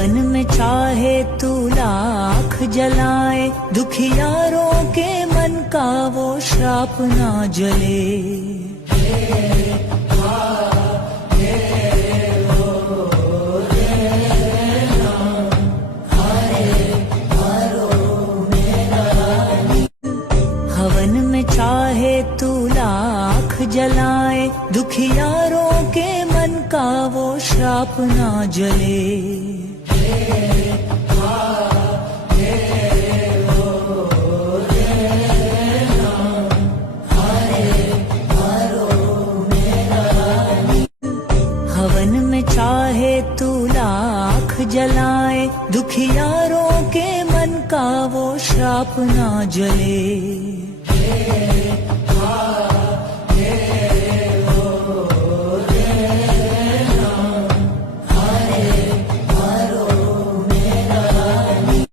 हवन में चाहे तू लाख जलाए, दुखियारों के मन का वो श्राप ना जले। हवन में चाहे तू लाख जलाए, दुखियारों के मन का वो श्राप ना जले। हवन में चाहे तू लाख जलाए, दुखियारों के मन का वो श्राप ना जले।